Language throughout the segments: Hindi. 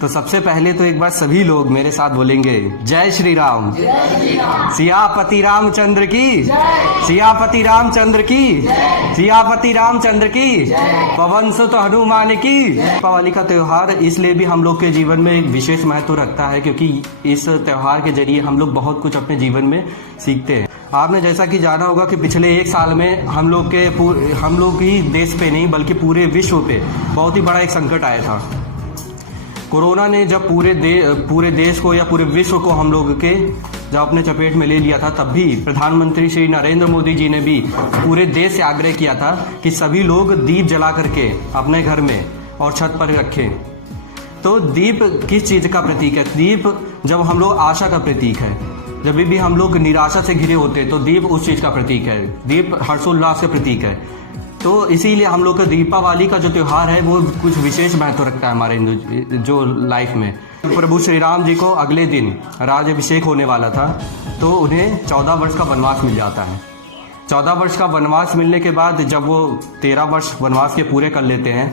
तो सबसे पहले तो एक बार सभी लोग मेरे साथ बोलेंगे जय श्री राम। सियापति रामचंद्र की, सियापति रामचंद्र की, सियापति रामचंद्र की, पवन सुत हनुमान की। दीपावली का त्योहार इसलिए भी हम लोग के जीवन में एक विशेष महत्व रखता है क्योंकि इस त्योहार के जरिए हम लोग बहुत कुछ अपने जीवन में सीखते हैं। आपने जैसा कि जाना होगा कि पिछले एक साल में हम लोग ही देश पे नहीं बल्कि पूरे विश्व पे बहुत ही बड़ा एक संकट आया था। कोरोना ने जब पूरे देश को या पूरे विश्व को हम लोग के जब अपने चपेट में ले लिया था, तब भी प्रधानमंत्री श्री नरेंद्र मोदी जी ने भी पूरे देश से आग्रह किया था कि सभी लोग दीप जला करके अपने घर में और छत पर रखें। तो दीप किस चीज़ का प्रतीक है? दीप जब हम लोग आशा का प्रतीक है। जब भी हम लोग निराशा से घिरे होते तो दीप उस चीज़ का प्रतीक है। दीप हर्षोल्लास का प्रतीक है। तो इसीलिए हम लोग का दीपावली का जो त्यौहार है वो कुछ विशेष महत्व रखता है हमारे हिंदू जो लाइफ में। प्रभु श्री राम जी को अगले दिन राज्याभिषेक होने वाला था, तो उन्हें 14 वर्ष का वनवास मिल जाता है। 14 वर्ष का वनवास मिलने के बाद जब वो 13 वर्ष वनवास के पूरे कर लेते हैं,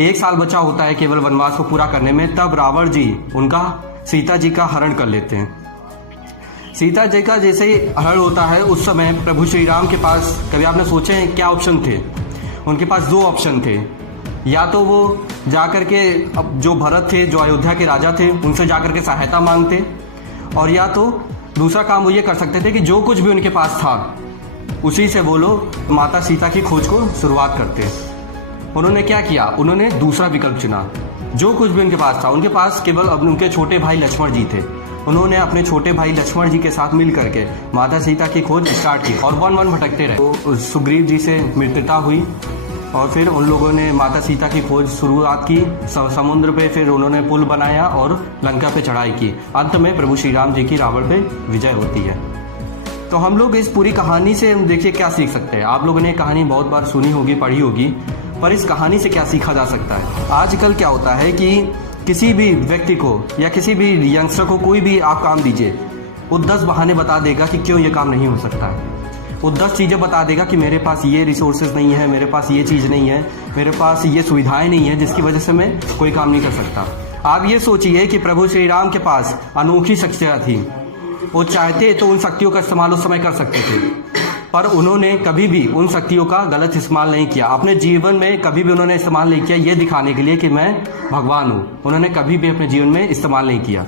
1 साल बचा होता है केवल वनवास को पूरा करने में, तब रावण जी उनका सीता जी का हरण कर लेते हैं। सीता जी का जैसे ही हरण होता है उस समय प्रभु श्री राम के पास, कभी आपने सोचे हैं क्या ऑप्शन थे? उनके पास 2 ऑप्शन थे। या तो वो जाकर के जो भरत थे, जो अयोध्या के राजा थे, उनसे जाकर के सहायता मांगते, और या तो दूसरा काम वो ये कर सकते थे कि जो कुछ भी उनके पास था उसी से वो लोग माता सीता की खोज को शुरुआत करते। उन्होंने क्या किया? उन्होंने दूसरा विकल्प चुना। जो कुछ भी उनके पास था, उनके पास केवल अब उनके छोटे भाई लक्ष्मण जी थे। उन्होंने अपने छोटे भाई लक्ष्मण जी के साथ मिल करके माता सीता की खोज स्टार्ट की और वन भटकते रहे। तो सुग्रीव जी से मित्रता हुई और फिर उन लोगों ने माता सीता की खोज शुरुआत की। समुद्र पे फिर उन्होंने पुल बनाया और लंका पे चढ़ाई की। अंत में प्रभु श्री राम जी की रावण पे विजय होती है। तो हम लोग इस पूरी कहानी से देखिए क्या सीख सकते हैं। आप लोगों ने कहानी बहुत बार सुनी होगी, पढ़ी होगी, पर इस कहानी से क्या सीखा जा सकता है? आजकल क्या होता है कि किसी भी व्यक्ति को या किसी भी यंगस्टर को कोई भी आप काम दीजिए, वो 10 बहाने बता देगा कि क्यों ये काम नहीं हो सकता है। वो 10 चीज़ें बता देगा कि मेरे पास ये रिसोर्सेज नहीं है, मेरे पास ये चीज़ नहीं है, मेरे पास ये सुविधाएं नहीं है, जिसकी वजह से मैं कोई काम नहीं कर सकता। आप ये सोचिए कि प्रभु श्री राम के पास अनोखी शक्तियाँ थी। वो चाहते तो उन शक्तियों का इस्तेमाल उस समय कर सकते थे, पर उन्होंने कभी भी उन शक्तियों का गलत इस्तेमाल नहीं किया। अपने जीवन में कभी भी उन्होंने इस्तेमाल नहीं किया ये दिखाने के लिए कि मैं भगवान हूँ। उन्होंने कभी भी अपने जीवन में इस्तेमाल नहीं किया।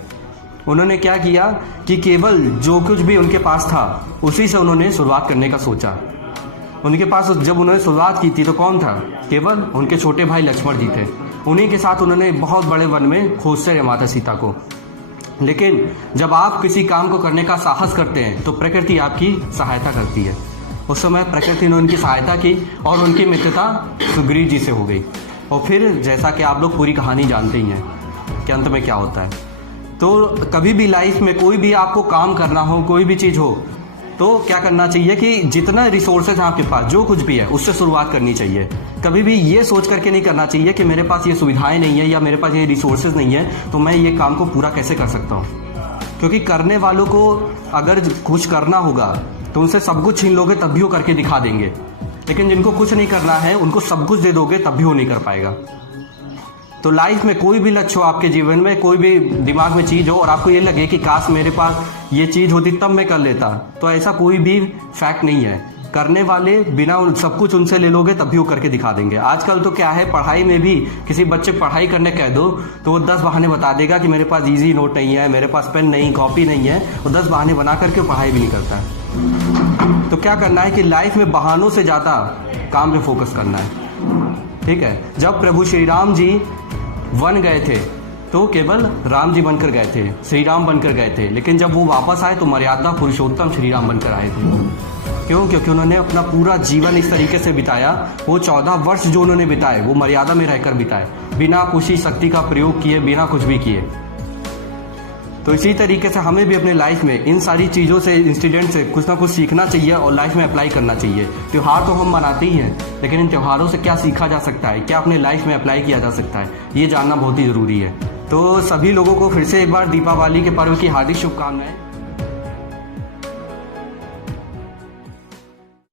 उन्होंने क्या किया कि केवल जो कुछ भी उनके पास था उसी से उन्होंने शुरुआत करने का सोचा। उनके पास जब उन्होंने शुरुआत की थी तो कौन था? केवल उनके छोटे भाई लक्ष्मण जी थे। उन्हीं के साथ उन्होंने बहुत बड़े वन में खोजते रहे माता सीता को। लेकिन जब आप किसी काम को करने का साहस करते हैं तो प्रकृति आपकी सहायता करती है। उस समय प्रकृति ने उनकी सहायता की और उनकी मित्रता सुग्रीव जी से हो गई। और फिर जैसा कि आप लोग पूरी कहानी जानते ही हैं कि अंत में क्या होता है। तो कभी भी लाइफ में कोई भी आपको काम करना हो, कोई भी चीज़ हो, तो क्या करना चाहिए कि जितना रिसोर्सेज हैं आपके पास, जो कुछ भी है उससे शुरुआत करनी चाहिए। कभी भी ये सोच करके नहीं करना चाहिए कि मेरे पास ये सुविधाएं नहीं है या मेरे पास ये रिसोर्सेज नहीं है तो मैं ये काम को पूरा कैसे कर सकता हूँ। क्योंकि करने वालों को अगर कुछ करना होगा तो उनसे सब कुछ छीन लोगे तब भी वो करके दिखा देंगे, लेकिन जिनको कुछ नहीं करना है उनको सब कुछ दे दोगे तब भी वो नहीं कर पाएगा। तो लाइफ में कोई भी लक्ष्य हो, आपके जीवन में कोई भी दिमाग में चीज़ हो और आपको ये लगे कि काश मेरे पास ये चीज़ होती तब मैं कर लेता, तो ऐसा कोई भी फैक्ट नहीं है। करने वाले बिना सब कुछ उनसे ले लोगे तब भी वो करके दिखा देंगे। आजकल तो क्या है, पढ़ाई में भी किसी बच्चे पढ़ाई करने कह दो तो वो 10 बहाने बता देगा कि मेरे पास इजी नोट नहीं है, मेरे पास पेन नहीं, कॉपी नहीं है। वो 10 बहाने बना करके पढ़ाई भी नहीं करता है। तो क्या करना है कि लाइफ में बहानों से ज़्यादा काम पे फोकस करना है। ठीक है, जब प्रभु श्री राम जी वन गए थे तो केवल राम जी बनकर गए थे, श्री राम बनकर गए थे, लेकिन जब वो वापस आए तो मर्यादा पुरुषोत्तम श्री राम बनकर आए थे। क्यों? क्योंकि उन्होंने अपना पूरा जीवन इस तरीके से बिताया। वो 14 वर्ष जो उन्होंने बिताए वो मर्यादा में रहकर बिताए, बिना कुछ शक्ति का प्रयोग किए, बिना कुछ भी किए। तो इसी तरीके से हमें भी अपने लाइफ में इन सारी चीज़ों से, इंसिडेंट से कुछ ना कुछ सीखना चाहिए और लाइफ में अप्लाई करना चाहिए। त्यौहार तो हम मनाते ही हैं, लेकिन इन त्योहारों से क्या सीखा जा सकता है, क्या अपने लाइफ में अप्लाई किया जा सकता है, ये जानना बहुत ही ज़रूरी है। तो सभी लोगों को फिर से एक बार दीपावली के पर्व की हार्दिक शुभकामनाएं।